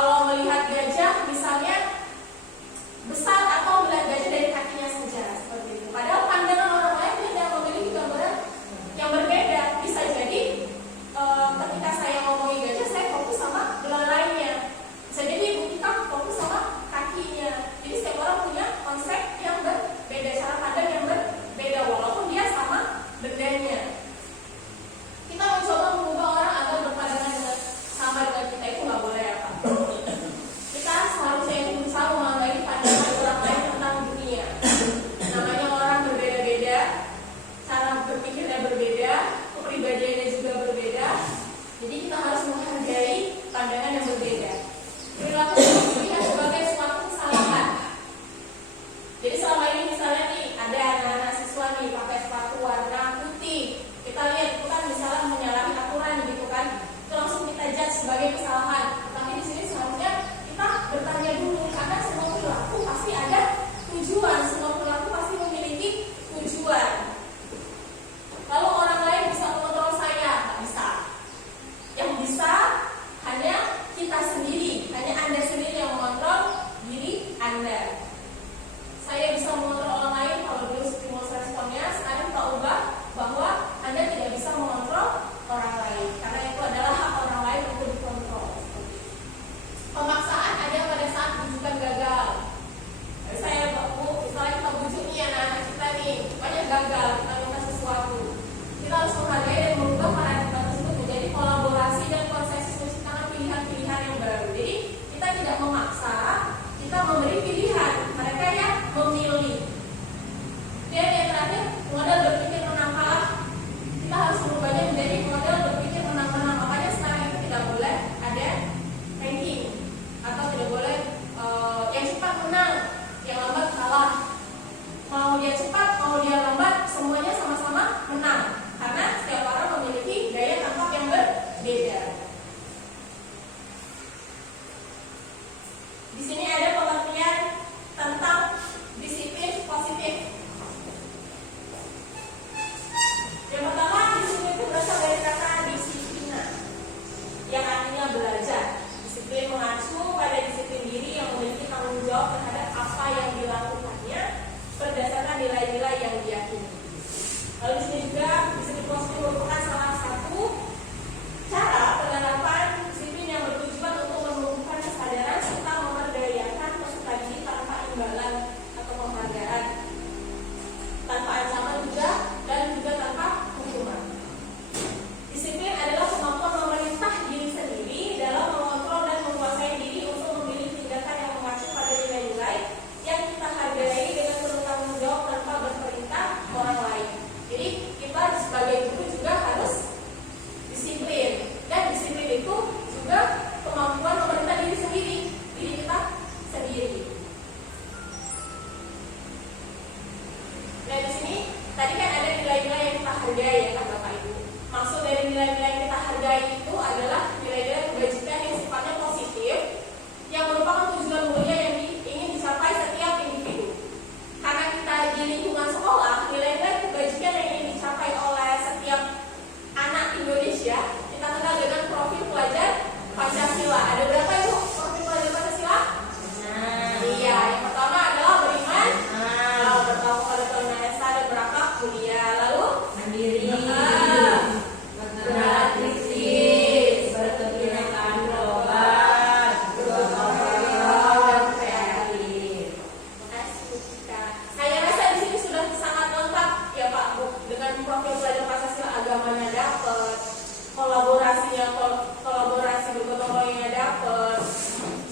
kalau melihat gajah misalnya besar atau melihat gajah dari kakinya saja seperti itu. Padahal pandangan orang lain tidak memiliki gambaran yang berbeda. Bisa jadi ketika saya ngomongin gajah, saya fokus sama belalainya. Bisa jadi ibu kita fokus sama kakinya. Jadi setiap orang punya konsep yang berbeda, cara pandang yang berbeda walaupun dia sama bendanya. Kita mencoba mengubah orang agar berpandangan dengan sama dengan kita, itu nggak boleh ya Pak. Kita seharusnya itu berusaha menghargai pandangan orang lain tentang dunia. Namanya orang berbeda-beda, cara berpikirnya berbeda, kepribadiannya juga berbeda. Jadi kita harus menghargai pandangan yang berbeda. Perilaku dilihat sebagai suatu kesalahan. Jadi selama ini misalnya nih ada anak-anak siswa nih pakai sepatu warna putih, kita lihat itu kan misalnya menyalahi aturan gitu kan, itu langsung kita judge sebagai kesalahan. Tapi di sini seharusnya kita bertanya dulu, karena semua perilaku pasti ada tujuan, semua perilaku pasti memiliki tujuan. Lalu orang lain bisa mengontrol saya? Nggak bisa. Yang bisa hanya kita sendiri, hanya Anda sendiri yang mengontrol diri Anda. Saya bisa mengontrol orang lain kalau dulu stimulus responnya, sekarang kita ubah bahwa Anda tidak bisa mengontrol orang lain, karena itu adalah hak orang lain untuk dikontrol. Pemaksaan ada pada saat bujukan gagal. Saya misalnya kita bujuk nih anak-anak kita nih, banyak gagal, kita minta sesuatu. Kita harus menghargai dan merubah paradigma tersebut menjadi kolaborasi dan konsensus menciptakan pilihan-pilihan yang baru. Jadi kita tidak memaksa, kita memberi pilihan, mereka yang memilih. Dan yang terakhir, modal berpikir menang kalah. Kita harus merubahnya menjadi model berpikir menang-menang. Makanya sekarang itu tidak boleh ada ranking, atau tidak boleh yang cepat menang, yang lambat kalah. Mau dia cepat, mau dia lambat, semuanya sama-sama menang. Karena setiap orang memiliki daya tangkap yang berbeda. Di sini ada pengertian tentang disiplin positif. Yang pertama, disiplin itu berasal dari kata disiplina, yang artinya belajar. Disiplin mengacu pada disiplin diri yang memiliki tanggung jawab terhadap apa yang dilakukannya berdasarkan nilai-nilai yang diyakini. Lalu di sini juga disiplin positif merupakan salah satu cara penerapan disiplin yang bertujuan untuk menumbuhkan kesadaran serta memberdayakan peserta didik tanpa imbalan atau penghargaan, tanpa ancaman juga dan juga tanpa hukuman. Disiplin adalah kemampuan memerintah diri sendiri dalam mengontrol dan menguasai diri untuk memilih tindakan yang mengacu pada nilai-nilai yang kita hargai dengan penuh tanggung jawab tanpa berperintah orang lain. Jadi kita sebagai guru juga harus disiplin, dan disiplin itu juga kemampuan memerintah diri sendiri, diri kita sendiri. Nah di sini tadi kan ada nilai-nilai yang kita hargai ya kan Bapak Ibu. Maksud dari nilai-nilai yang kita hargai itu adalah nilai-nilai kebajikan yang sifatnya positif, yang merupakan tujuan mulia yang ingin dicapai setiap individu. Karena kita di lingkungan sekolah, nilai-nilai kebajikan yang ingin dicapai oleh setiap anak Indonesia kita kenal dengan profil pelajar Pancasila. Ada berapa Ibu profil pelajar Pancasila? Iya, yang pertama adalah beriman, bertanggung pada Tuhan Yang Esa dan berakhlak mulia. Lalu mandiri, berkritis, berkebinekaan global, bergotong-royong, dan kreatif. Makasih Kak. Saya rasa di sini sudah sangat lengkap ya Pak Bu, dengan profil pelajar Pancasila. Agamanya dapat, kolaborasi bergotong royongnya dapat,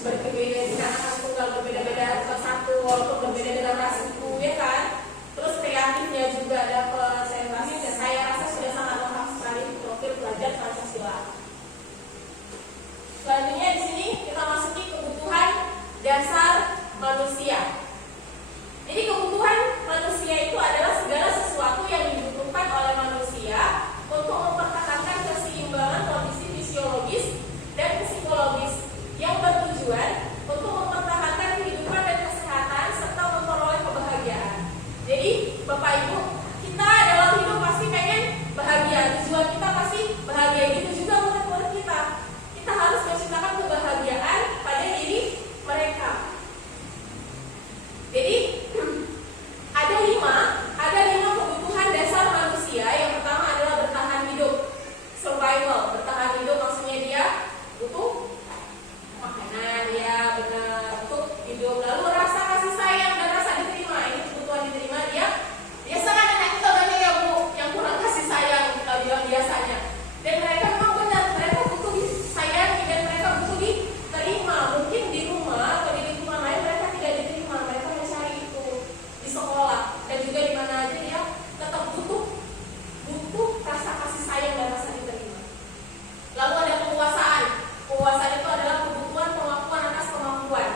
berkebinekaan tunggal berbeda-beda satu walaupun berbeda dengan ras suku ya kan. Terus kreatifnya juga dapat. Saya rasa sudah sangat lengkap sekali profil pelajar Pancasila. Selanjutnya di sini kita masuki kebutuhan dasar manusia. Jadi kebutuhan manusia itu adalah segala sesuatu yang dibutuhkan oleh manusia untuk mempertahankan keseimbangan kondisi fisiologis dan psikologis yang bertujuan untuk mempertahankan kehidupan dan kesehatan serta memperoleh kebahagiaan. Jadi Bapak Ibu, kita dalam hidup pasti pengen bahagia, tujuan kita pasti bahagia. Gitu juga murid-murid kita harus menciptakan kebahagiaan pada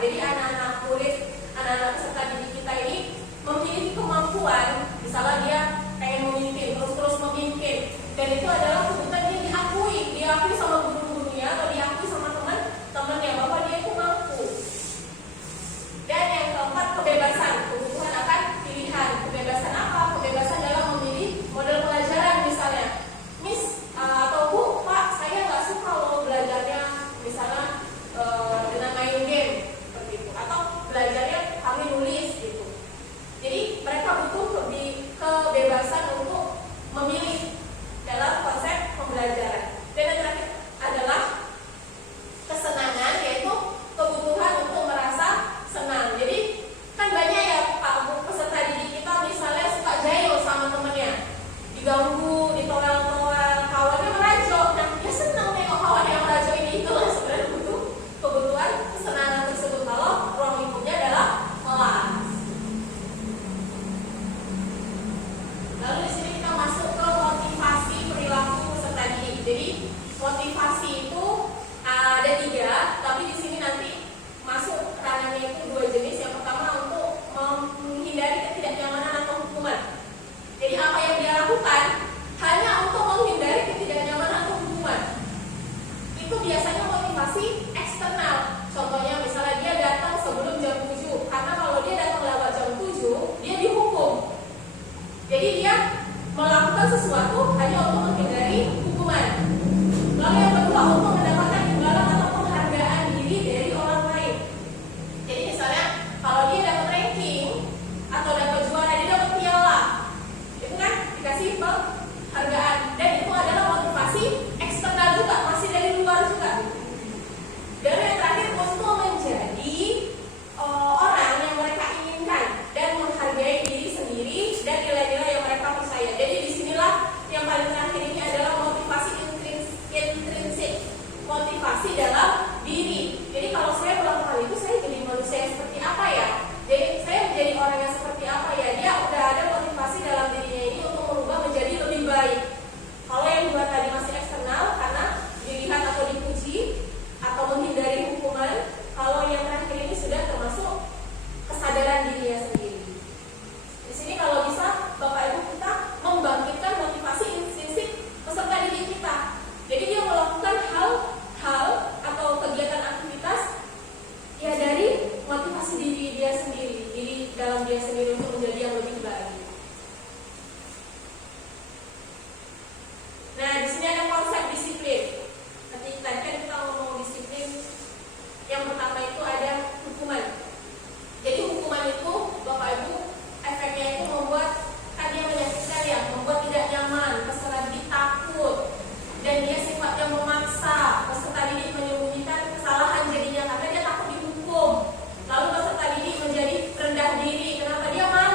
Jadi anak-anak murid, anak-anak peserta didik kita ini memiliki kemampuan, misalnya dia pengen memimpin, terus memimpin, dan itu adalah kebutuhan yang diakui sama guru-gurunya atau diakui sama teman-temannya bahwa dia itu mampu. Dan yang keempat, kebebasan, kebutuhan akan pilihan. Kebebasan apa? Kebebasan dalam memilih model pelajaran, misalnya Miss atau Bu, Pak, saya nggak suka loh belajarnya misalnya dengan main game seperti itu, atau belajarnya kami nulis gitu. Jadi mereka butuh lebih kebebasan untuk memilih dalam konsep pembelajaran. Dan yang terakhir adalah kesenangan, yaitu kebutuhan untuk merasa senang. Jadi kan banyak ya Pak Bu peserta didik kita misalnya suka jahil sama temennya, diganggu, ditowel-towel, kawannya merajok, dan dia senang nengok kawan yang merajok ini. Itulah sebenarnya butuh kebutuhan kesenangan tersebut kalau ruang lingkupnya adalah kelas. Lalu di sini kita masuk ke motivasi perilaku peserta didik. Jadi motivasi itu ada 3, tapi di sini nanti masuk ranahnya itu 2 jenis. Yang pertama untuk menghindari ketidaknyamanan atau hukuman. Jadi apa yang dia lakukan hanya untuk menghindari ketidaknyamanan atau hukuman. Itu biasanya motivasi eksternal. Contohnya misalnya dia datang sebelum jam 7, karena kalau dia datang lewat jam 7 dia dihukum. Jadi dia melakukan sesuatu hanya untuk menghindari hukuman. Lalu yang kedua, untuk mendapatkan imbalan atau penghargaan diri dari orang lain. Jadi misalnya kalau dia dapat ranking atau dapat juara, dia dapat piala, itu kan dikasih penghargaan. Dan itu adalah motivasi eksternal juga, masih dari luar juga. Dan yang terakhir, untuk menjadi orang yang mereka inginkan dan menghargai diri sendiri dan nilai-nilai yang mereka percaya. Jadi disinilah yang paling terakhir ini adalah motivasi intrinsik, motivasi dalam diri. Jadi kalau saya melakukan itu, saya jadi manusia yang seperti apa ya? Jadi saya menjadi orang yang seperti apa ya? Dia udah ada motivasi dalam dirinya ini untuk merubah menjadi lebih baik. Kalau yang dua tadi masih eksternal karena dilihat atau dipuji atau menghindari hukuman, kalau yang terakhir ini sudah termasuk kesadaran dirinya sendiri. Di sini kalau bisa Bapak Ibu kita membangkitkan motivasi intrinsik peserta didik kita. Jadi dia melakukan hal-hal atau kegiatan aktivitas ya dari motivasi diri dia sendiri, diri dalam dia sendiri untuk menjadi yang lebih baik. Nah, di sini ada konsep disiplin. Ketika kita ngomong disiplin, yang pertama itu ada hukuman. Jadi hukuman itu Bapak Ibu efeknya itu membuat tadi yang menyakitkan ya, membuat tidak nyaman, peserta didik takut, dan dia sifatnya memaksa. Peserta didik menyembunyikan kesalahan jadinya karena dia takut dihukum. Lalu peserta didik menjadi rendah diri. Kenapa? Dia malu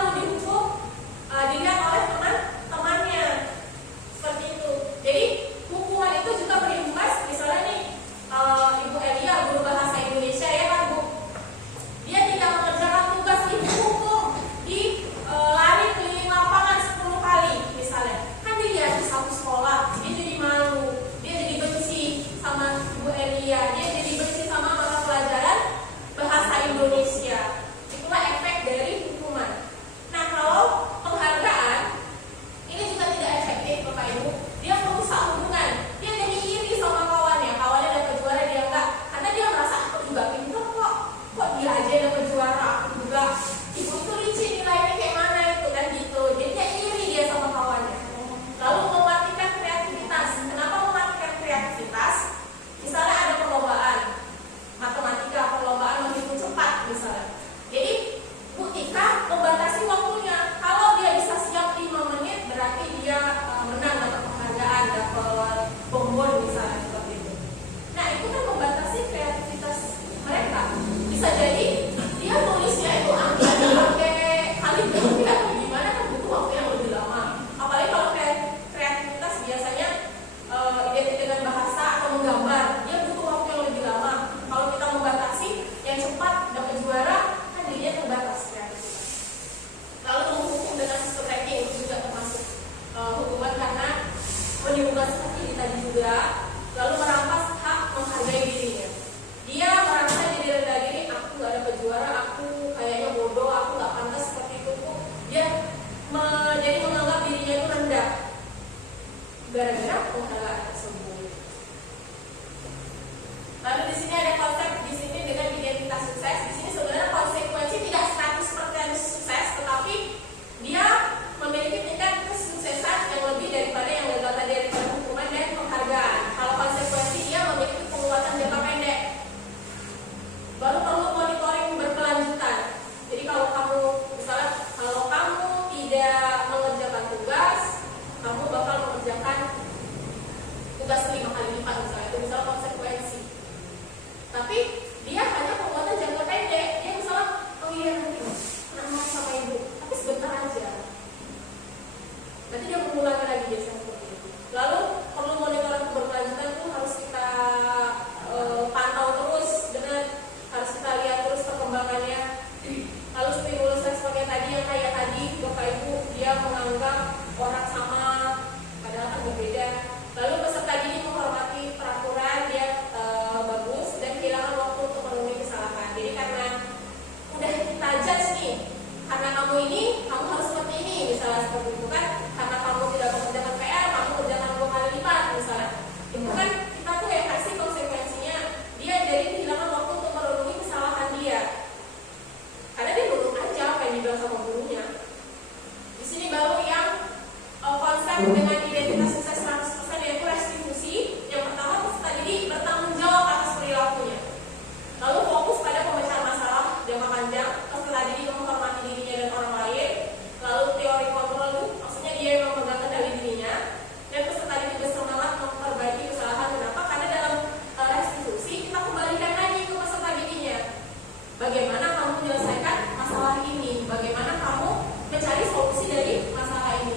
bagaimana kamu menyelesaikan masalah ini, bagaimana kamu mencari solusi dari masalah ini.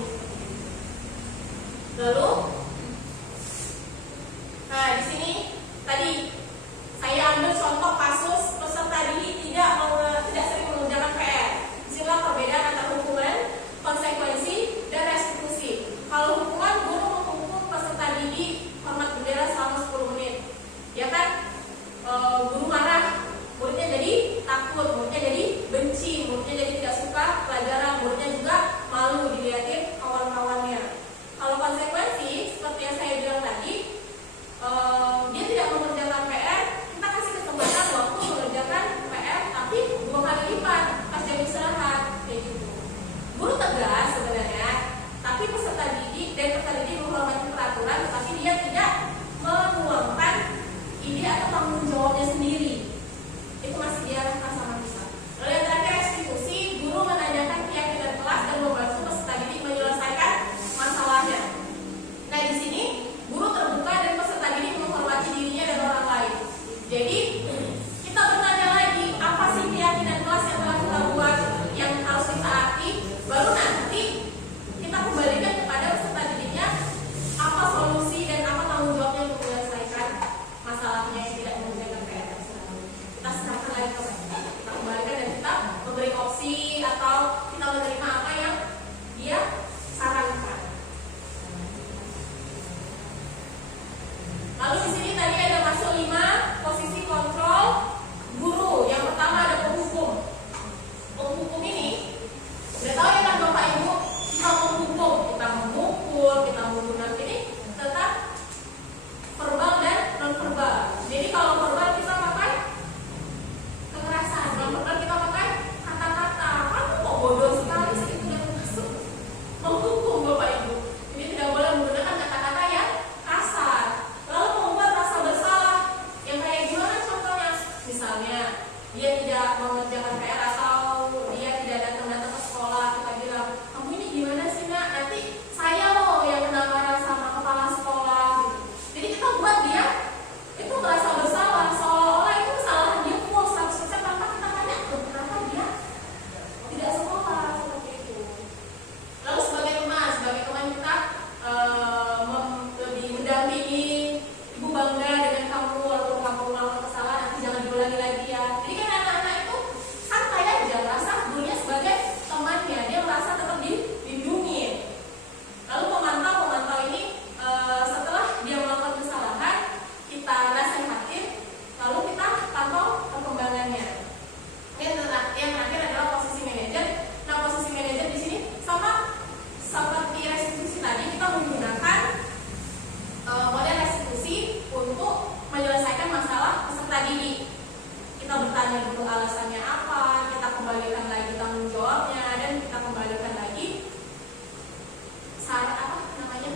Lalu, nah di sini tadi saya ambil contoh kasus peserta didik tidak sering mengerjakan PR. Disinilah perbedaan antara hukuman, konsekuensi, dan restitusi. Kalau hukuman, guru menghukum peserta didik hormat bendera selama 10 menit. Ya kan? Guru marah, muridnya jadi takut, muridnya jadi benci, muridnya jadi tidak suka pelajaran, muridnya juga malu dilihatin kawan-kawannya. Kalau konsekuensi, seperti yang saya bilang tadi, dia tidak mengerjakan PR, kita kasih kesempatan waktu mengerjakan PR, tapi 2 kali lipat pas jam istirahat, kayak gitu. Guru tegas sebenarnya, tapi peserta didik menghormati peraturan, tetapi dia tidak menuangkan ide atau tanggung jawabnya sendiri. Itu masih diarahkan sama kita. Lalu yang terakhir restitusi, guru menanyakan keyakinan kelas dan membantu peserta didik menyelesaikan masalahnya. Nah di sini guru terbuka dan peserta didik menghormati dirinya dan orang lain. Jadi kita bertanya lagi, apa sih keyakinan kelas yang telah kita buat yang harus ditaati, baru nanti kita kembalikan kepada peserta didiknya apa solusi dan apa tanggung jawabnya untuk menyelesaikan masalahnya yang tidak mengerjakan PR. Kita serahkan lagi ke mereka, kita kembalikan dan kita memberi opsi atau kita menerima apa yang dia sarankan. Lalu di sini tadi ada masuk 5 posisi kontrol guru. Yang pertama ada penghukum. Penghukum ini, udah tahu ya kan Bapak Ibu, kita menghukum, kita memukul, kita menggunakan ini tetap verbal dan non verbal. Jadi kalau verbal kita pakai kekerasan, non verbal kita pakai kata-kata. Kamu kok bodoh sekali sih, itu yang masuk menghukum Bapak Ibu. Ini tidak boleh menggunakan kata-kata yang kasar. Lalu membuat rasa bersalah, yang kayak gimana contohnya? Misalnya dia tidak mengerjakan PR atau dia tidak datang ke sekolah, kita bilang, kamu ini gimana sih nak? Nanti saya loh yang kena marah sama kepala sekolah. Jadi kita buat dia itu merasa bersalah, seolah-olah itu kesalahan dia full 100% tanpa kita tanya kenapa dia tidak sekolah, seperti itu. Lalu sebagai teman kita lebih mendampingi, ibu bangga dengan kamu walaupun kamu melakukan kesalahan, nanti jangan diulangi lagi ya. Jadi kan anak-anak itu santai aja, merasa gurunya sebagai temannya, dia merasa tetap dilindungi. Lalu pemantau ini setelah dia melakukan kesalahan, kita nasihatin, lalu kita pantau perkembangannya. Yang terakhir adalah posisi manajer. Nah posisi manajer di sini sama seperti restitusi tadi, kita menggunakan model restitusi untuk menyelesaikan masalah peserta didik. Kita bertanya dulu alasannya apa, kita kembalikan lagi tanggung jawabnya, dan kita kembalikan lagi syarat apa namanya.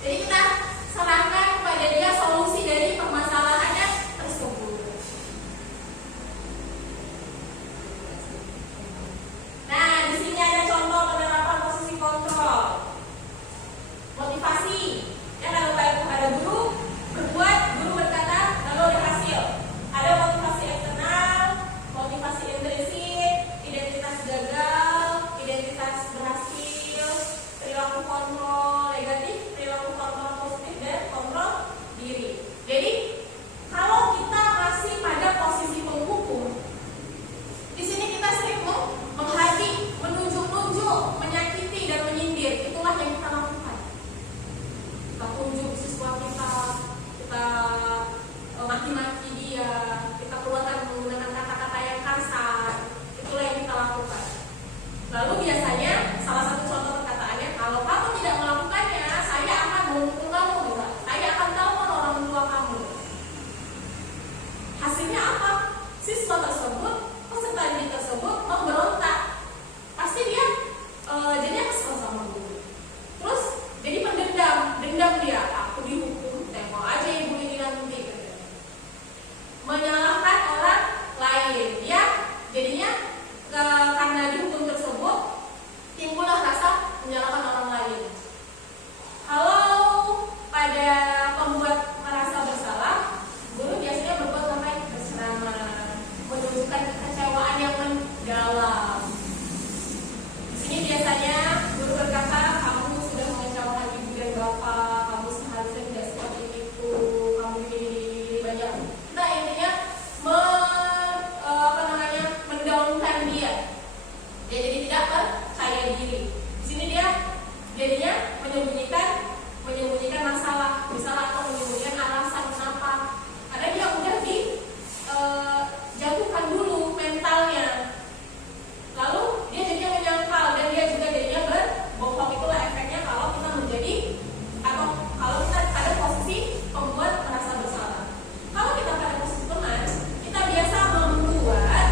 Jadi kita serahkan kepada dia solusi dari permasalahannya tersebut. Nah, di sini ada contoh penerapan posisi kontrol. Motivasi. Ya kalau ada guru berbuat, guru berkata, lalu ada hasil. Ada motivasi eksternal, motivasi intrinsik, biasanya guru berkata, kamu sudah mengecewakan ibu dan bapak, kamu seharusnya tidak seperti itu, kamu ini banyak. Nah intinya mendownkan dia jadi tidak percaya diri. Di sini dia jadinya menyembunyikan masalah, misalnya atau menyembunyikan alasan kenapa. Karena dia udah jatuhkan dulu mentalnya. Lalu dia jadinya menyangkal dan dia juga jadinya berbohong. Itulah efeknya kalau kita menjadi atau kalau kita pada posisi pembuat merasa bersalah. Kalau kita pada posisi teman, kita biasa membuat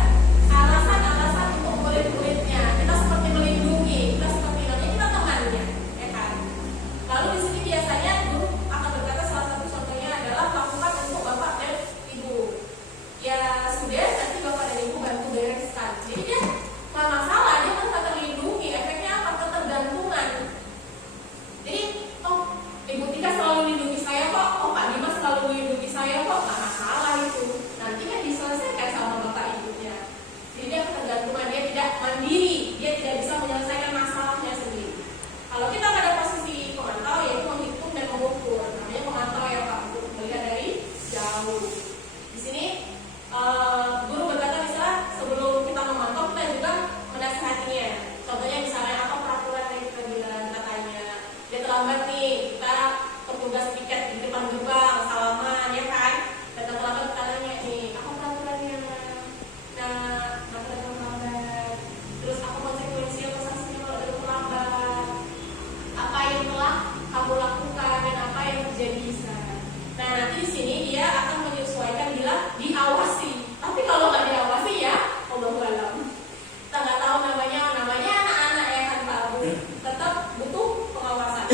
alasan-alasan untuk murid-muridnya. Kita seperti melindungi, kita seperti namanya kita temannya, ya kan? Lalu di sini biasanya guru akan berkata salah satu contohnya adalah lakukan untuk bapak dan ibu. Ya sudah, nanti bapak dan ibu bantu bereskan. Jadi dia nggak masalah, dia kan terlindungi. Efeknya apa? Ketergantungan. Jadi, oh Ibu Tika selalu melindungi saya kok, oh Pak Dimas selalu melindungi saya kok, nggak masalah itu. Nanti kan diselesaikan sama bapak ibunya. Jadi dia ketergantungan, dia tidak mandiri, dia tidak bisa menyelesaikan masalahnya sendiri. Kalau kita pada posisi pemantau, yaitu menghitung dan mengukur. Namanya pemantau ya Pak, untuk melihat dari jauh. Di sini guru berkata misalnya sebelum kita memantau kita juga menasihatinya. Contohnya misalnya apa peraturan yang kita bilang, katanya dia terlambat nih, kita petugas tiket di depan gerbang salaman ya kan, datang terlambat kita tanya nih apa peraturannya, nah kenapa datang terlambat, terus apa konsekuensi atau sanksinya kalau datang terlambat, apa yang telah kamu lakukan dan apa yang terjadi bisa. Nah nanti di sini dia akan menyesuaikan bila diawasi. Tapi kalau nggak diawasi ya, Allahu a'lam. Kita nggak tahu namanya anak-anak ya kan Pak Bu. Tetap butuh pengawasan.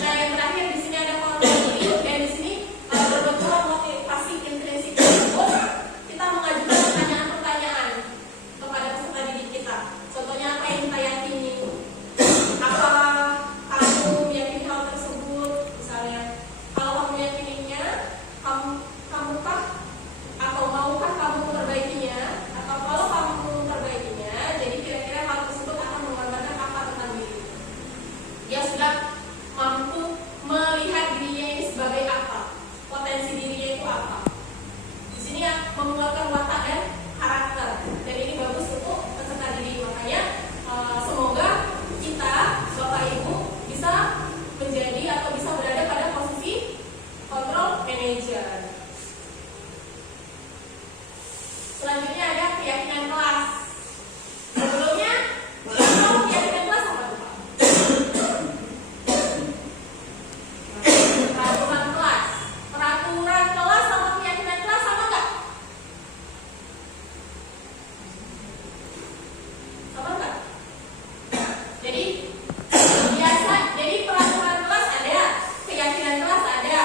Nah yang terakhir di sini ada kontrol dan di sini berbentuk motivasi intrinsik tersebut kita mengajukan pertanyaan-pertanyaan kepada peserta didik kita. Contohnya apa yang kita yakini? Apa kamu meyakini hal tersebut? Misalnya kalau kamu meyakininya, kamukah atau maukah kamu memperbaikinya? Atau kalau kamu memperbaikinya, jadi kira-kira hal tersebut akan menggambarkan apa tentang diri? Dia sudah mampu melihat dirinya ini sebagai apa, potensi dirinya itu apa. Di sini ya mengeluarkan watak dan karakter, dan ini bagus untuk peserta didik. Makanya semoga kita Bapak Ibu bisa menjadi atau bisa berada pada posisi control manager. Selanjutnya ada keyakinan kelas. Sebelumnya, keyakinan kelas apa tuh Pak? Peraturan kelas. Peraturan kelas sama keyakinan kelas sama nggak? Sama nggak? Jadi peraturan kelas ada, keyakinan kelas ada.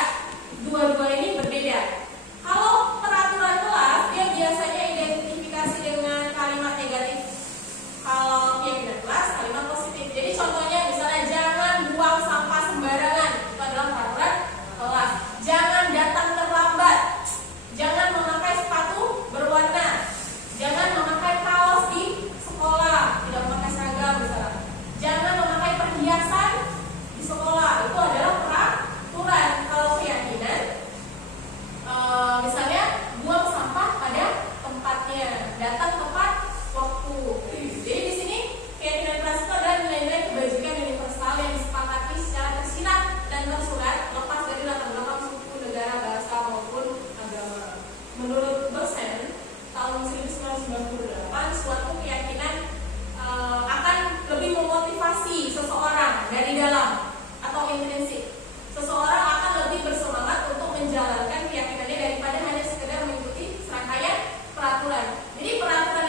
Dua-dua ini berbeda. Kalau peraturan kelas dia biasanya identifikasi dengan kalimat negatif. Kalau keyakinan kelas kalimat positif. Jadi contohnya misalnya jangan buang sampah sembarangan. Itu adalah peraturan kelas. Jangan datang terlambat. Jangan memakai sepatu berwarna. Jangan memakai kaos di sekolah. Tidak memakai seragam misalnya. Jangan memakai perhiasan di sekolah. Itu adalah peraturan. Kalau keyakinan misalnya buang sampah pada tempatnya, datang tepat waktu. Jadi di sini keyakinan kelas itu adalah nilai-nilai kebajikan universal yang disepakati secara tersirat dan tersurat lepas dari latar belakang suku, negara, bahasa maupun agama. Menurut dosen tahun 1998, suatu keyakinan akan lebih memotivasi seseorang dari dalam atau intrinsik. Seseorang akan lebih bersemangat untuk menjalankan keyakinannya daripada hanya sekedar mengikuti serangkaian peraturan. Jadi peraturan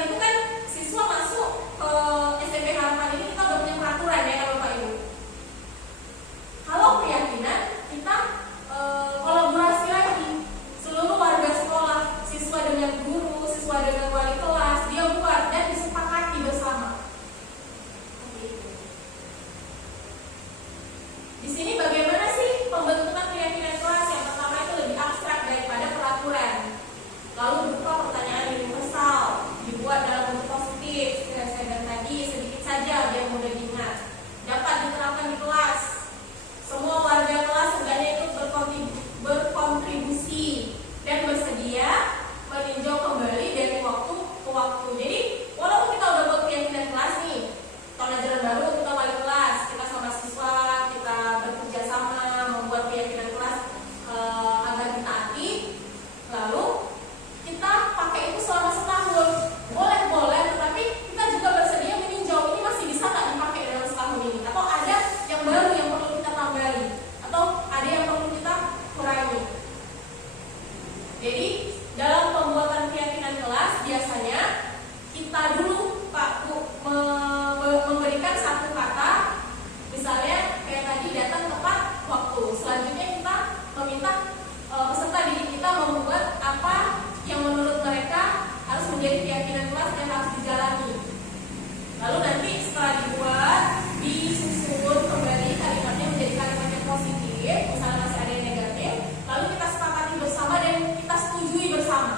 keyakinan kelas yang harus dijalani. Lalu nanti setelah dibuat, disusun kembali kalimatnya menjadi kalimat yang positif, misalnya masih ada yang negatif, lalu kita sepakati bersama dan kita setujui bersama.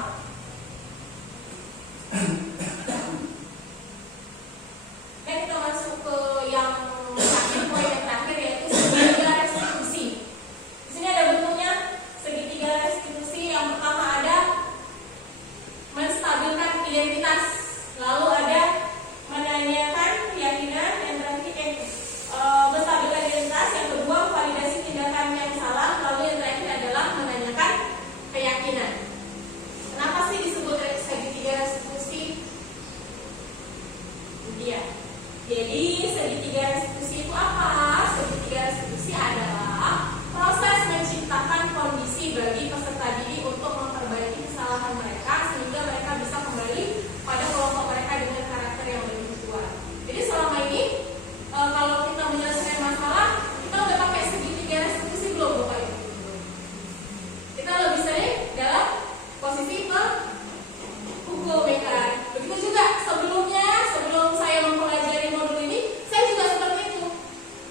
Dan kita masuk ke yang terakhir, poin yang terakhir, yaitu segitiga restitusi. Di sini ada bentuknya segitiga restitusi. Yang pertama ada menstabilkan identitas, lalu ada menanyakan keyakinan, yang terakhir menstabilkan identitas, yang kedua validasi tindakan yang salah, lalu yang terakhir adalah menanyakan keyakinan. Kenapa sih disebut segitiga restitusi? Iya. Jadi segitiga restitusi itu apa? Segitiga restitusi adalah proses menciptakan kondisi bagi peserta didik untuk memperbaiki kesalahan mereka sehingga mereka bisa kembali pada kelompok mereka dengan karakter yang lebih kuat. Jadi selama ini kalau kita menyelesaikan masalah, kita udah pakai segitiga restitusi belum Bapak Ibu? Kita lebih sering dalam posisi menghukum, ya kan? Begitu juga sebelumnya, sebelum saya mempelajari modul ini, saya juga seperti itu.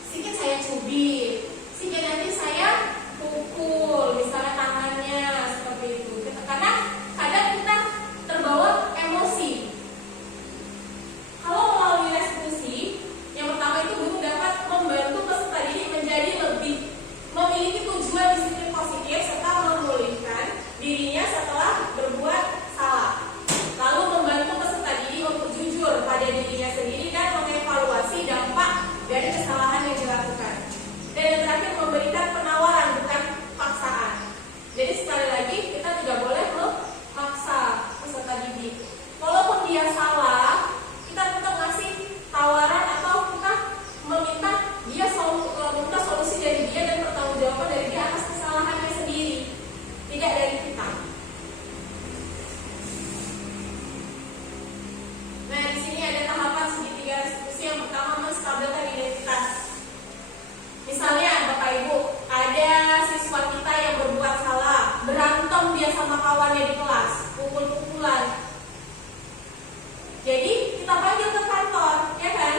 Sedikit saya cubit, sedikit nanti saya pukul, misalnya tangannya seperti itu. Karena kadang kita terbawa emosi. Kalau melalui restitusi, yang pertama itu guru dapat membantu peserta didik menjadi lebih memiliki tujuan disiplin positif serta memulihkan dirinya setelah berbuat salah. Lalu membantu peserta didik untuk jujur pada dirinya sendiri dan mengevaluasi dampak dari kesalahan yang dilakukan. Dan yang terakhir memberikan penawaran bukan paksaan. Jadi sekali lagi kita tidak boleh memaksa peserta didik. Walaupun dia salah, kita tetap ngasih tawaran atau kita meminta meminta solusi dari dia dan pertanggungjawaban dari dia atas kesalahannya sendiri, tidak dari kita. Nah, di sini ada tahapan segitiga restitusi. Yang pertama, menstabilkan identitas. Misalnya, Bapak Ibu, ada siswa kita yang berbuat salah, berantem dia sama kawannya di kelas, pukul-pukulan. Jadi kita panggil ke kantor, ya kan?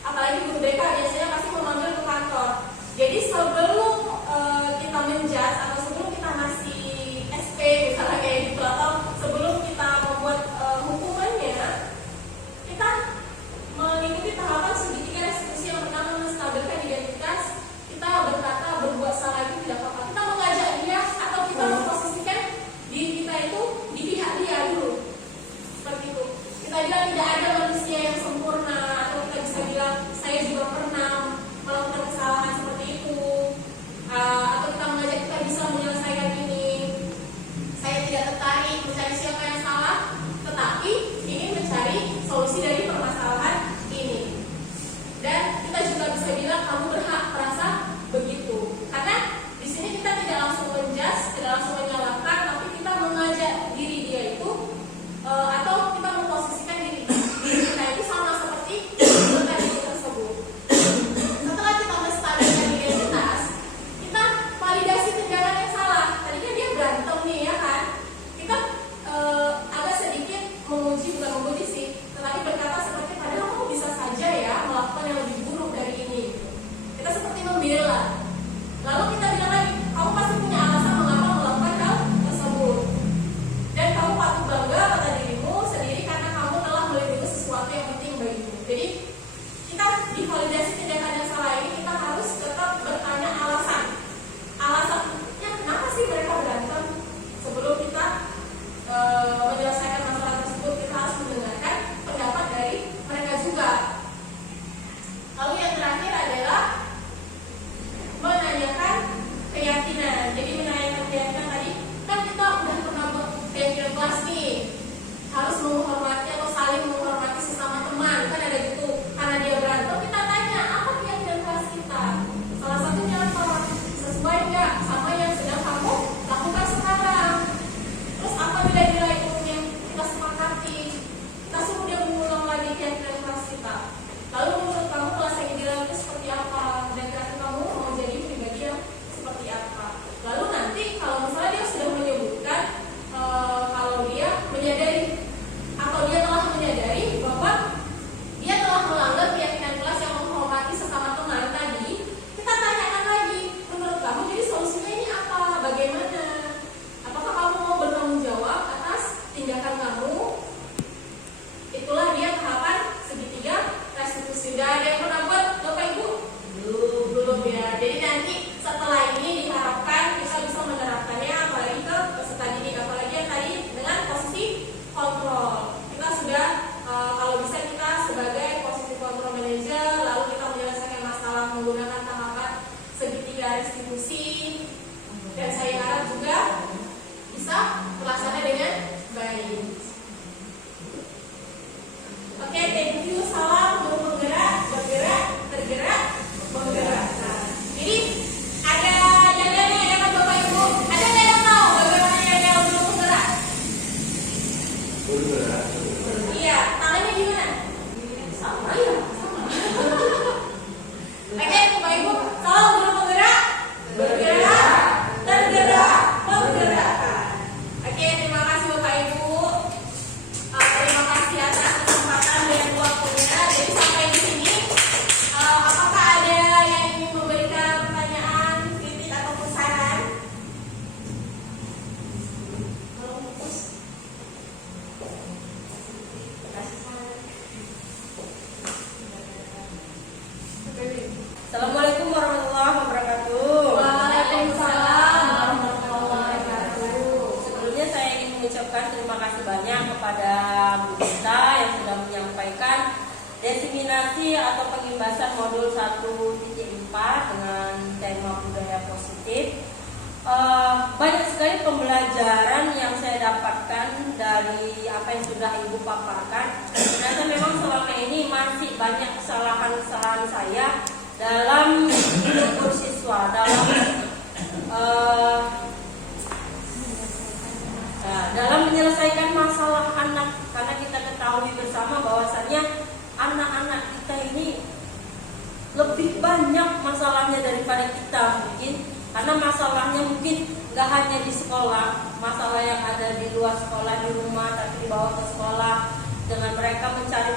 Apalagi guru BK biasanya pasti memanggil ke kantor. Jadi sebelum kita menjudge atau sebelum kita ngasih SP misalnya kayak gitu, atau sebelum kita membuat hukumannya, kita mengikuti tahapan segitiga restitusi. Yang pertama, menstabilkan identitas. Kita berkata berbuat salah itu tidak apa-apa. Kita mengajak dia atau kita memposisikan diri kita itu di pihak dia dulu. Seperti itu. Kita bilang tidak ada manusia yang sempurna, atau kita bisa bilang saya juga pernah melakukan kesalahan seperti itu, atau kita mengajak kita bisa menyelesaikan ini. Saya tidak tertarik mencari siapa yang salah, tetapi ingin mencari solusi dari permasalahan ini. Dan kita juga bisa bilang kamu berhak merasa begitu, karena di sini kita tidak langsung menjudge, tidak langsung menyalahkan, tapi kita mengajak diri dia itu atau kita memposisikan diri diseminasi atau pengimbasan modul 1.4 dengan tema budaya positif. Banyak sekali pembelajaran yang saya dapatkan dari apa yang sudah Ibu paparkan. Ternyata memang selama ini masih banyak kesalahan-kesalahan saya dalam mengukur siswa, dalam menyelesaikan masalah anak. Karena kita ketahui bersama bahwasannya anak-anak kita ini lebih banyak masalahnya daripada kita mungkin. Karena masalahnya mungkin gak hanya di sekolah, masalah yang ada di luar sekolah, di rumah, tapi dibawa ke sekolah. Dengan mereka mencari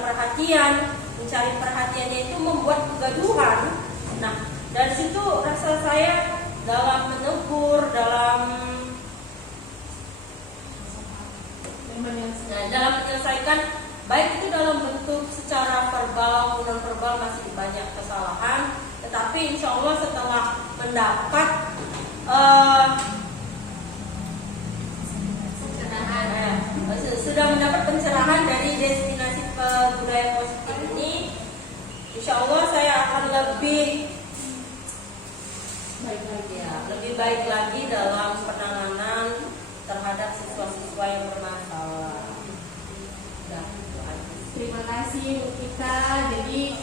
perhatiannya itu membuat kegaduhan. Nah, dari situ rasa saya dalam menegur, dalam menyelesaikan, baik itu dalam bentuk secara verbal maupun non verbal masih banyak kesalahan. Tetapi insya Allah setelah mendapat sudah mendapat pencerahan dari destinasi budaya positif ini, insya Allah saya akan lebih baik lagi dalam penanganan terhadap siswa-siswa yang bermasalah. Terima kasih Bu Kita. Jadi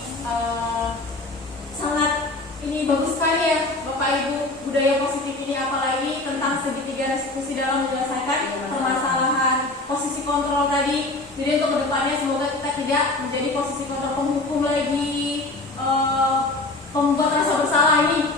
sangat ini bagus sekali ya Bapak Ibu, budaya positif ini, apalagi tentang segitiga restitusi dalam menyelesaikan permasalahan posisi kontrol tadi. Jadi untuk kedepannya semoga kita tidak menjadi posisi kontrol penghukum lagi, pembuat rasa bersalah ini.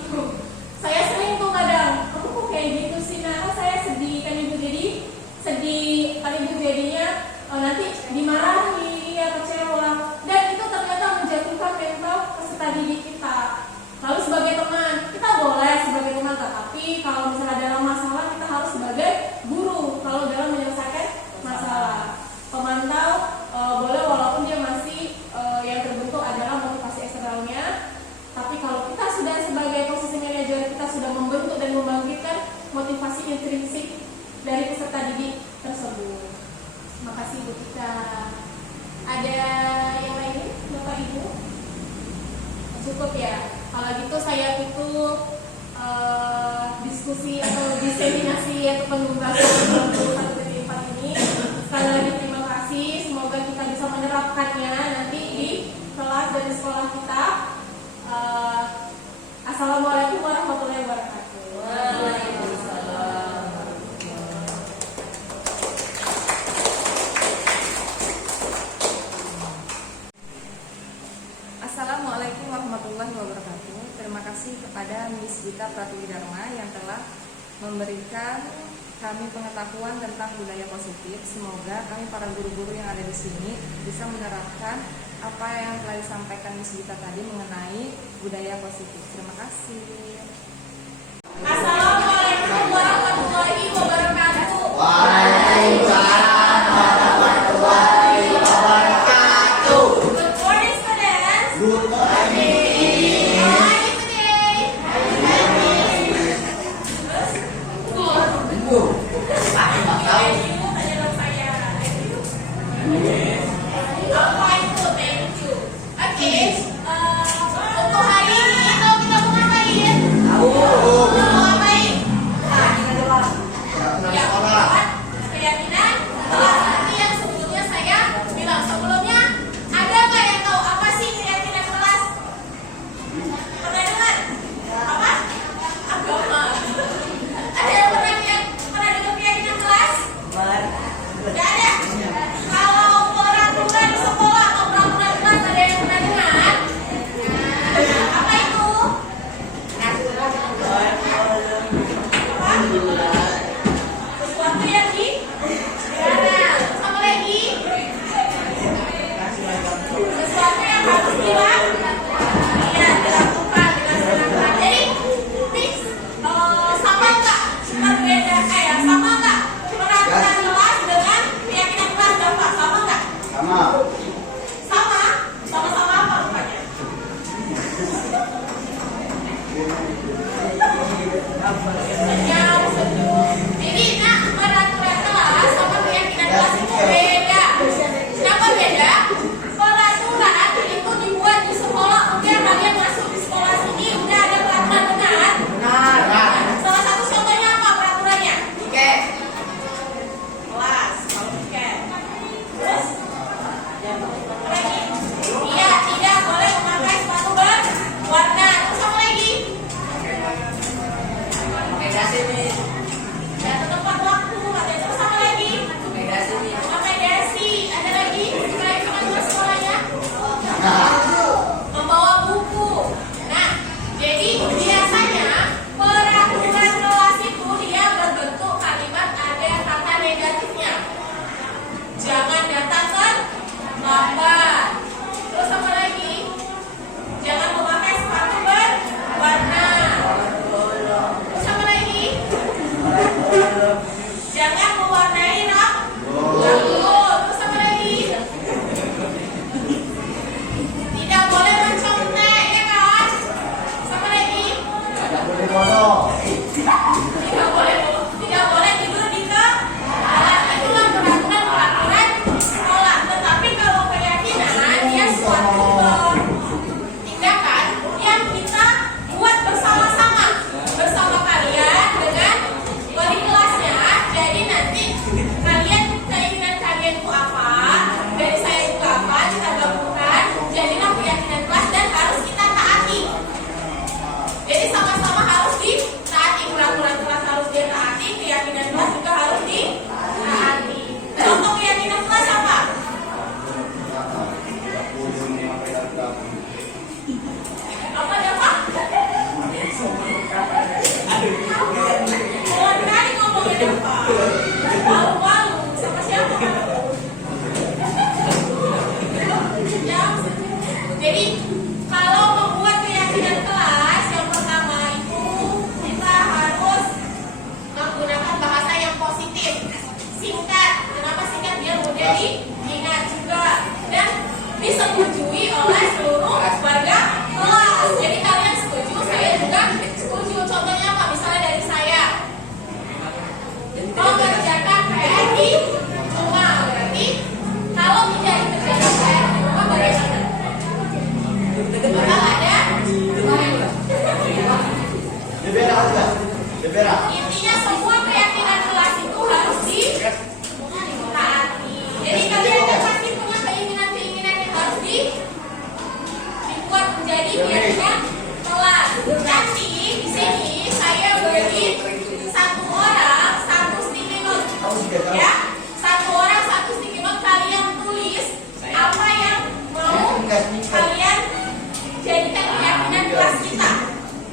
Saya sering tuh kadang, kamu kok kayak gitu sih? Nah, saya sedih kan Ibu, jadi sedih kan Ibu jadinya nanti dimarahi ya, kecewa, dan itu ternyata menjatuhkan mental peserta didik kita. Lalu sebagai teman, kita boleh sebagai teman, tetapi kalau misalnya dalam masalah kita harus sebagai guru. Kalau dalam menyelesaikan masalah, pemantau boleh walaupun dia masih yang terbentuk adalah motivasi eksternalnya. Tapi kalau kita sudah sebagai posisi manajer, kita sudah membentuk dan membangkitkan motivasi intrinsik dari peserta didik tersebut. Terima kasih Bu Kita. Ada yang lain Bapak Ibu? Cukup ya. Kalau gitu saya tutup diskusi atau diseminasi atau pembahasan 1.4 ini. Sekali lagi terima kasih. Semoga kita bisa menerapkannya nanti di kelas dan di sekolah kita. Assalamualaikum warahmatullahi wabarakatuh. Waalaikumsalam. Assalamualaikum warahmatullahi wabarakatuh. Terima kasih kepada Miss Gita Pratiwidharma yang telah memberikan kami pengetahuan tentang budaya positif. Semoga kami para guru-guru yang ada di sini bisa menerapkan apa yang telah disampaikan Miss Gita tadi mengenai budaya positif. Terima kasih. Assalamualaikum warahmatullahi wabarakatuh. Waalaikumsalam warahmatullahi wabarakatuh. Good morning, students. Good morning. How are you today? Good. Thank you. Tanya dong saya. I'm fine too, thank you. Oke, untuk hari ini tahu kita mau ngapain? Mau ngapain? Ya, keyakinan dibuat menjadi biasanya kelas. Nanti di sini saya beri satu orang satu sticky note, ya. Satu orang satu sticky note, kalian tulis apa yang mau kalian jadikan keyakinan kelas kita.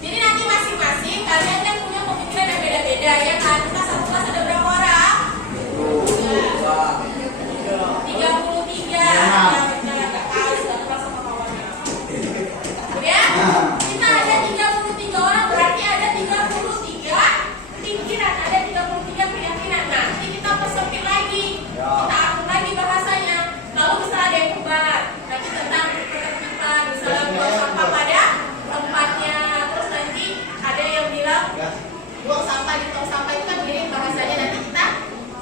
Jadi nanti masing-masing kalian kan punya pemikiran yang beda-beda, ya kan? Kita satu kelas ada berapa orang? 33. Ya, kita ada 33 orang, berarti ada 33 pikiran, ada 33 keyakinan. Nanti kita persempit lagi, kita atur lagi bahasanya. Lalu misalnya ada yang kembar, nanti tentang ketertiban, misalnya buang sampah pada tempatnya. Terus nanti ada yang bilang buang sampah di tong sampah itu kan mirip bahasanya. Nanti kita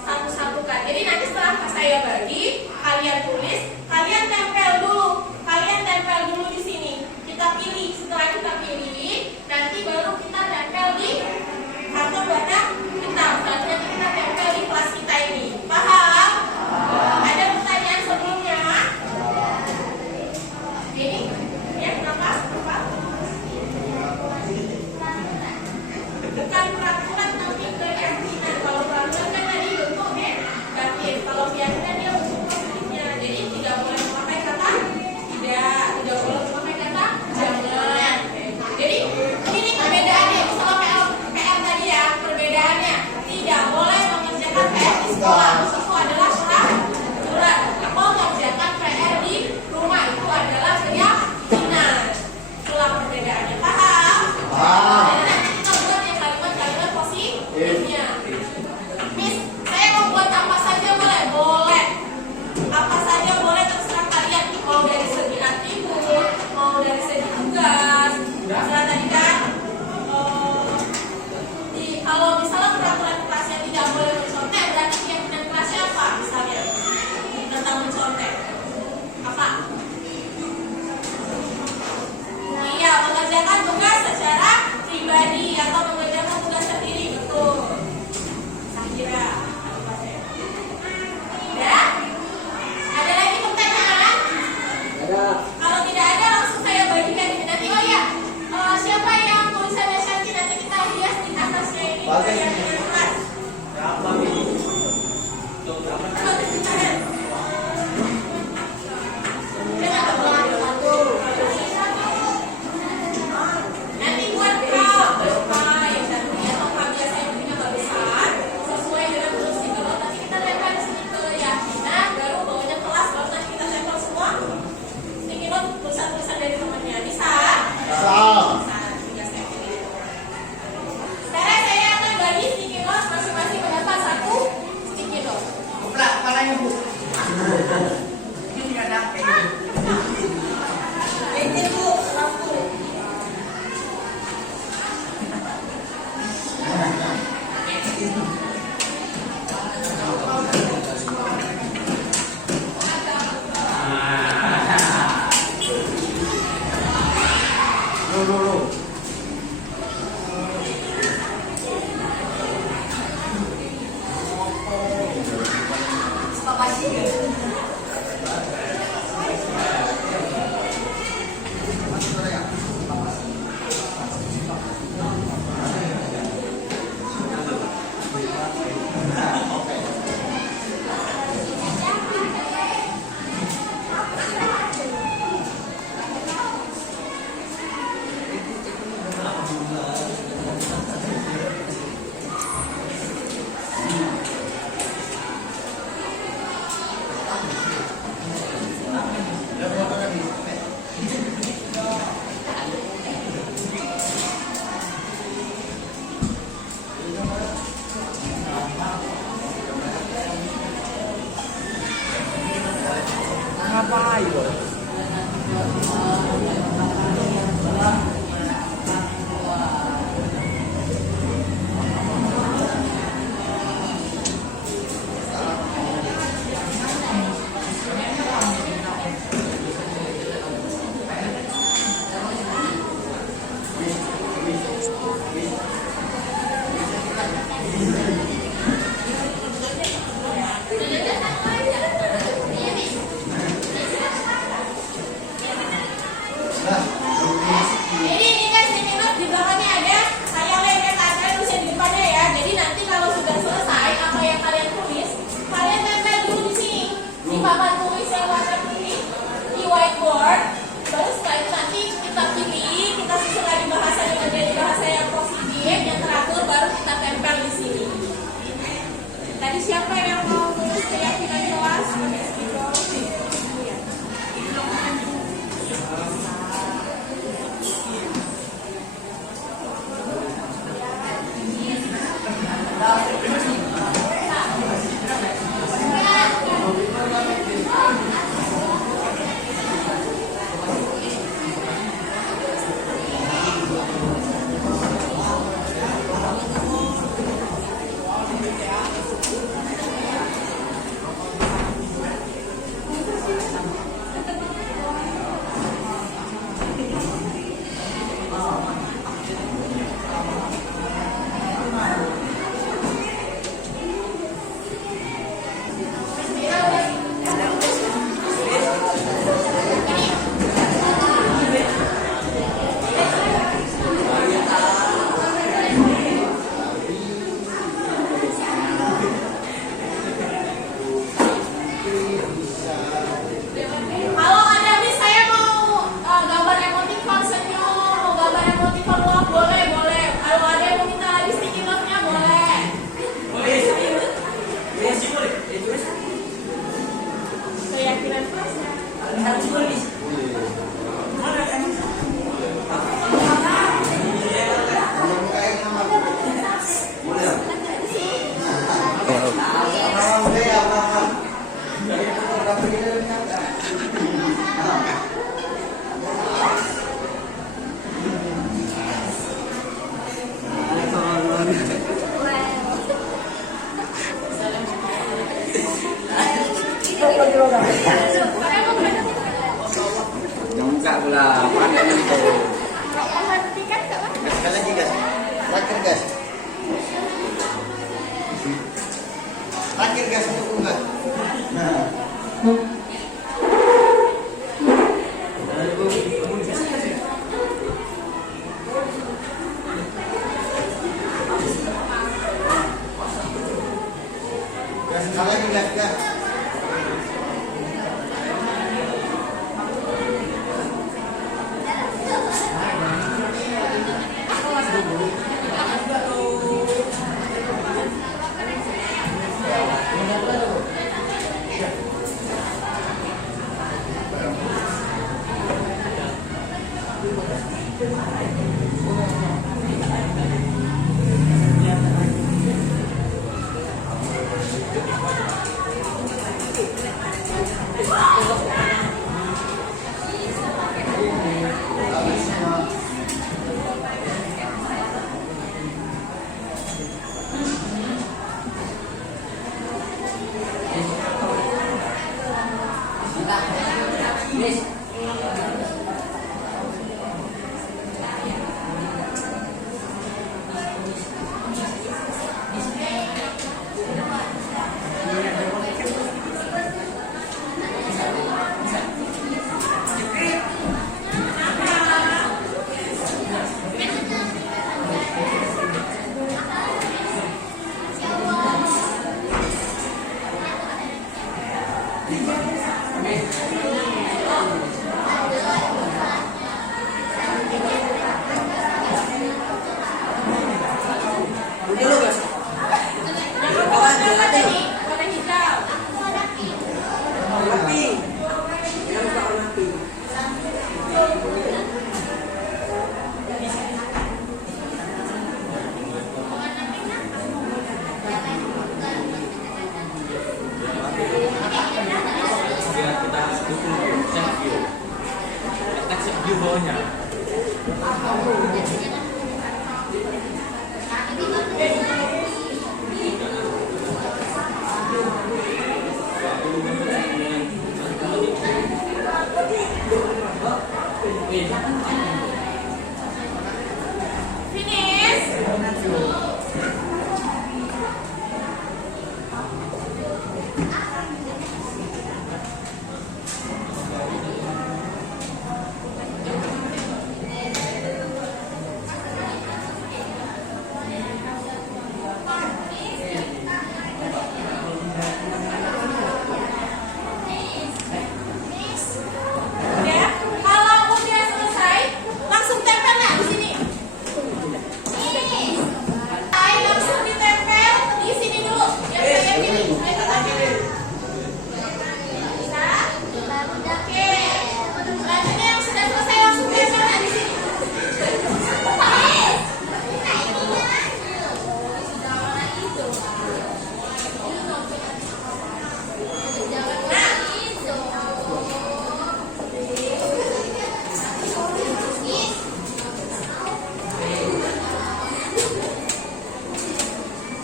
satu-satukan. Jadi nanti setelah saya bagi, kalian tulis, kalian tempel dulu di sini. Kita pilih, setelah kita pilih, nanti baru kita tempel di karton warna hitam. Selanjutnya kita tempel di kelas kita ini. Paham? Ada pertanyaan sebelumnya? Ini, ya, kenapa? Bukan peraturan tapi keyakinan. Kalau peraturan kan tadi bentuk negatif. Kalau keyakinan dia bentuk positifnya. Jadi tidak boleh memakai kata tidak boleh memakai kata jangan. Jadi ini perbedaannya. Misalnya PR tadi ya, perbedaannya tidak boleh mengerjakan PR di sekolah. Itu adalah surat. Kalau mengerjakan PR di rumah itu adalah keyakinan. Itulah perbedaannya. Paham? Jadi nanti kita buat yang kalimat-kalimat positifnya. Miss, saya mau buat apa saja boleh? Boleh. Apa saja boleh, terserah kalian. Mau dari segi atribut, mau dari segi tugas. Misalnya tadi kan, kalau misalnya peraturan kelasnya tidak boleh mencontek, berarti keyakinan kelasnya apa? Misalnya tentang mencontek. Apa? Iya, mengerjakan tugas secara pribadi atau mengerjakan tugas sendiri, betul. Saya kira. Ya? Ada lagi pertanyaan? Kalau tidak ada, langsung saya bagikan ini nanti. Oh ya, siapa yang tulisannya Shanti nanti kita hias di atasnya ini keyakinan kelas. Nanti buat kau yang satunya atau biasa yang punya besar sesuai dengan bentuk stiker. Nanti kita tempel di sini keyakinan, baru bawahnya kelas, baru nanti kita tempel semua stiker tulisan-tulisan dari temannya. Bisa? Bisa. Tiga stiker. Sekarang saya akan bagi stiker masing-masing mendapat satu stiker. Ini Bu, satu. Enggak pula, pakai itu. Sekali lagi gas, terakhir gas. Terakhir gas untuk unggas. Nah. Gas sekali lagi gas.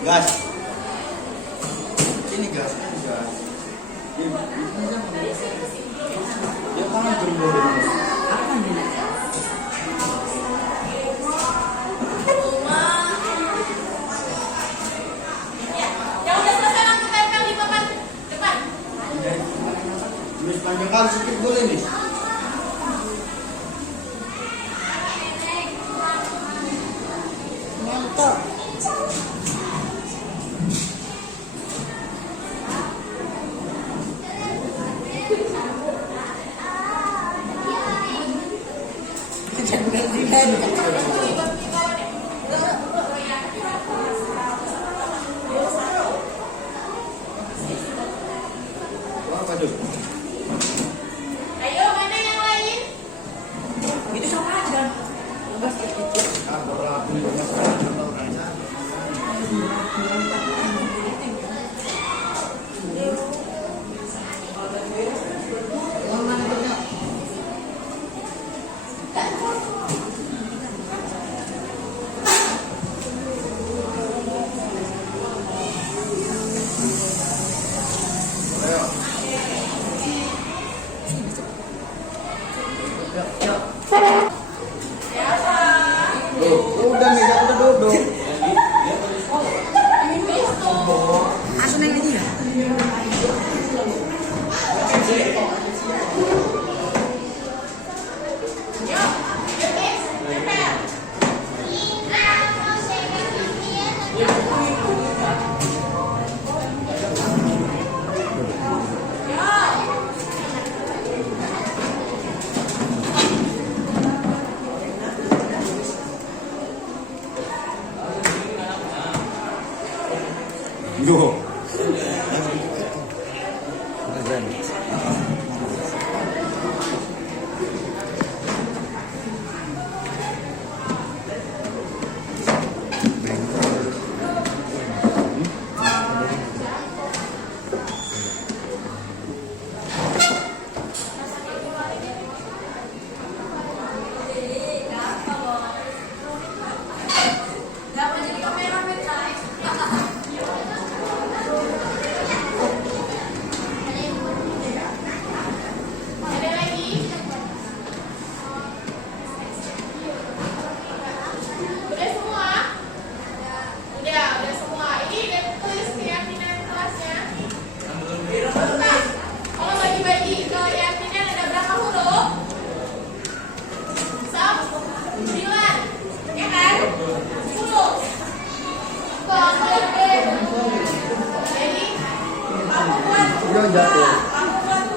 Gas. Ini gas. Ya kan berbeda. Yang udah selesai langsung tempel di papan depan. Terus panjangkan sedikit boleh nih. Mantap. Apa tuh? Ayo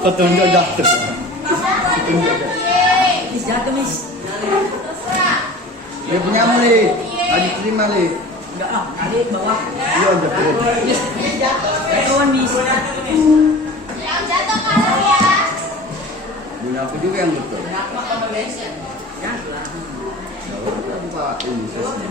Petunjuk jatuh. Miss jatuh Miss. Terserah. Dia punya li. Adik terima li. Enggak ah, adik bawah. Iya jatuh. Jatuhan Miss. Yang jatuh kalah ya. Punya aku juga yang betul. Jatuh lah. Buka ini sesnya.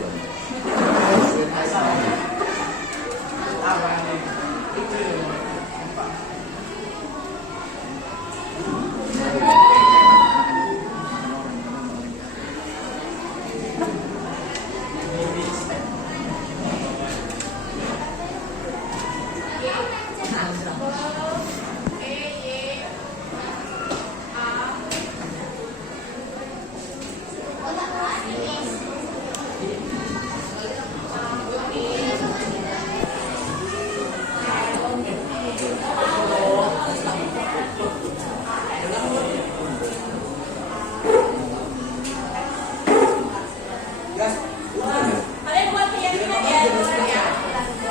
Kalian buat keyakinan ya.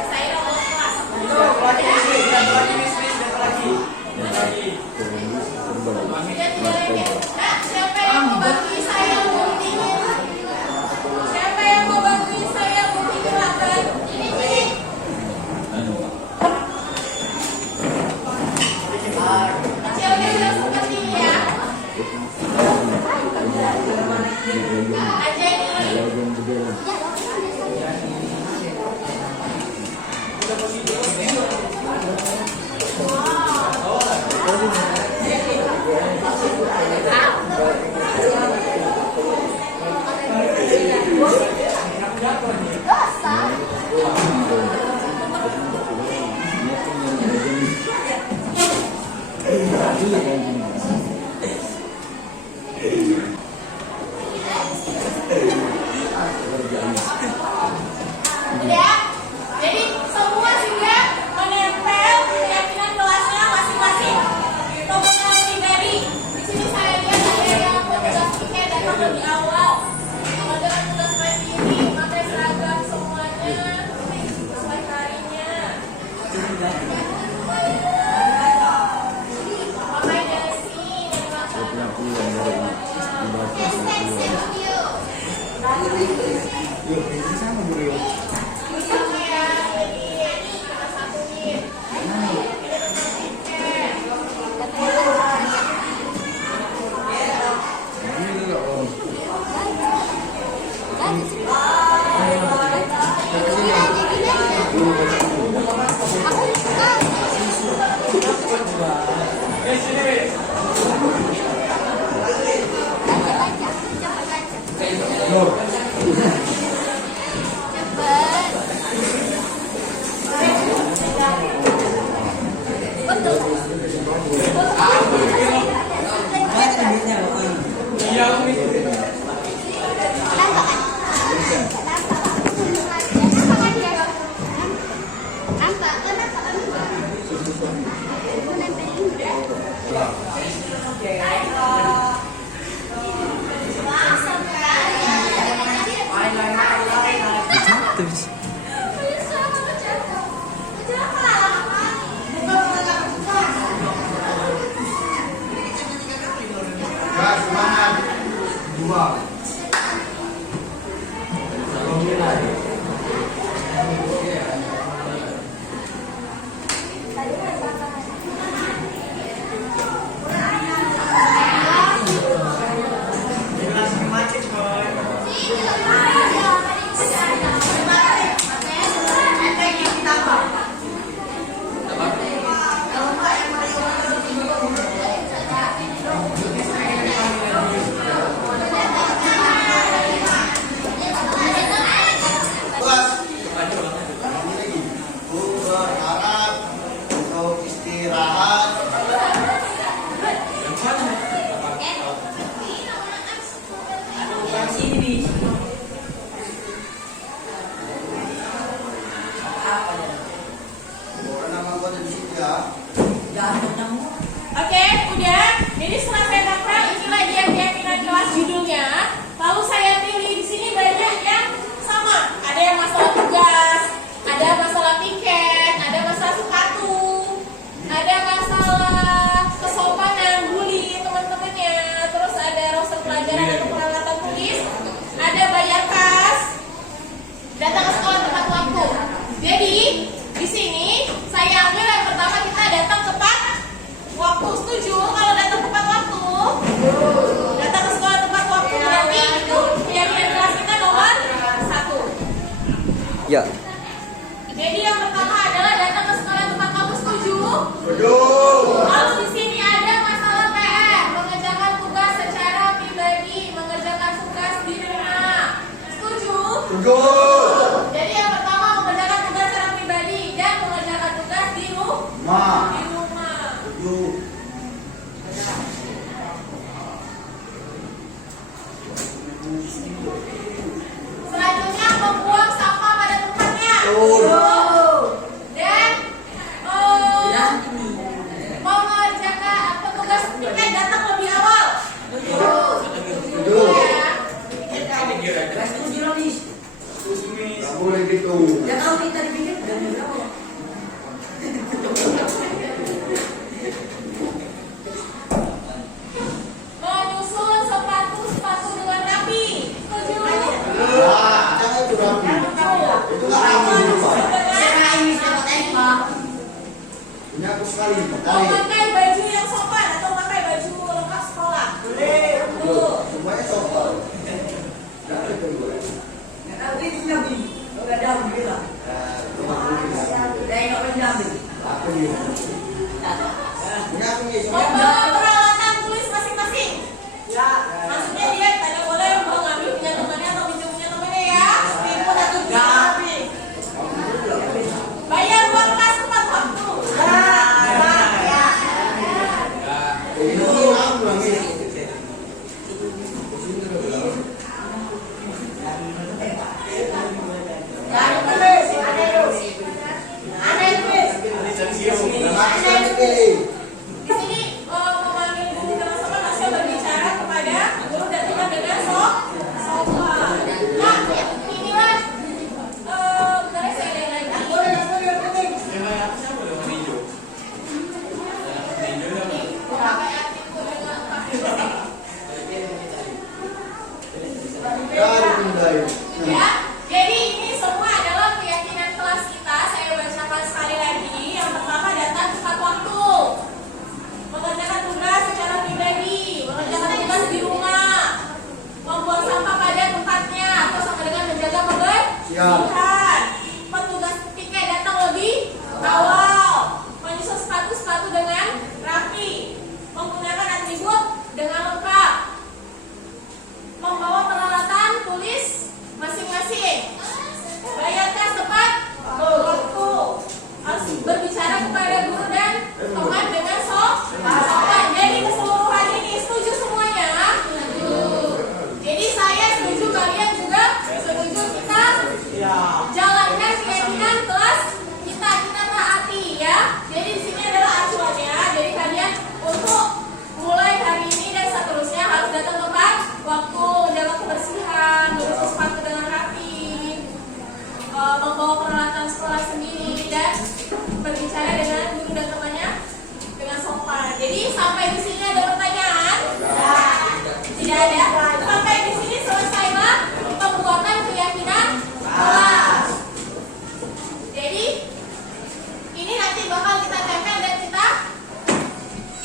Saya nomor kelas. Nah, siapa yang mau bantuin saya buktiin? Siapa yang mau bantuin saya buktiin laporan? Ini. Kecilnya udah seperti ini ya. Aja ini. Ya, jadi semua sudah menempel keyakinan kelasnya masing-masing. Penggunaan pribadi. Di sini saya lihat ada yang petugas tiket datang lebih awal. Kalau dengan tugas seperti ini, pakai seragam semuanya sesuai harinya. Pakai dasi dan Yuk, ini sama beliau. sama ya, jadi kita satuin. Ini juga om. Dan mau mengerjakan petugas piket datang lebih awal. Setuju. Ya. Nggak boleh gitu. Menyusun sepatu dengan rapi. Setuju? Nah, jangan itu rapi. Itu nggak rapi dulu, Pak. Punya aku sekali. Mau Tarik. pakai baju yang sopan atau pakai baju lengkap sekolah? Tuh. Semuanya sopan. Jangan itu dulu. Aku nih. Punya aku nih. Membawa peralatan tulis masing-masing. Maksudnya dia tidak boleh mau ngambil punya temannya atau pinjam punya temannya ya. Timpun atau tidak. Bayar uang kas tepat waktu. Ini aku lagi. Di sini memanggil guru dengan sopan masih berbicara kepada guru dan teman dengan sopan. Nah, inilah bentar saya lihat lagi. Pakai artikel dengan ya, jadi ini semua adalah keyakinan kelas kita. Saya bacakan sekali lagi. Yang pertama, datang tepat waktu, mengerjakan tugas secara pribadi, mengerjakan tugas di rumah, membuang sampah pada tempatnya atau sama dengan menjaga kebersihan. Petugas piket datang lebih awal, menyusun sepatu dengan rapi, menggunakan atribut dengan lengkap, membawa peralatan tulis masing-masing, bayar kas tepat waktu, harus berbicara kepada guru dan teman dengan sopan. Jadi keseluruhan ini setuju semuanya? Jadi saya setuju, kalian juga setuju. Kita jalankan keyakinan kelas kita taati ya. Jadi di sini adalah acuannya. Jadi kalian untuk mulai hari ini dan seterusnya harus datang tepat waktu, menjaga kebersihan, bersihin sepatu dengan rapi, membawa peralatan sekolah sendiri dan berbicara dengan guru dan temannya dengan sopan. Jadi sampai di sini ada pertanyaan? Tidak ada. Sampai di sini selesailah pembuatan keyakinan kelas. Jadi ini nanti bakal kita tempel dan kita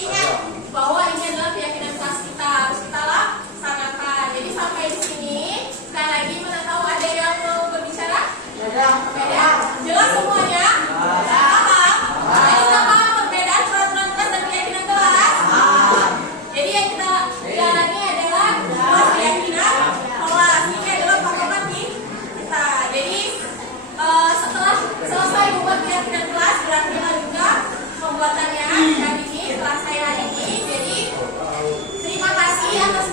ingat bahwa ini adalah keyakinan kelas kita, harus kita laksanakan. Jadi sampai di sini sekali lagi, mana tahu ada yang mau berbicara? Beda? Jelas semuanya? Paham? Jadi kita paham perbedaan peraturan kelas dan keyakinan kelas? Jadi yang kita jalani adalah keyakinan kelas. Ini adalah patokan kita. Jadi setelah selesai membuat keyakinan kelas, berakhirlah juga pembuatannya hari ini, kelas saya hari ini. Jadi terima kasih atas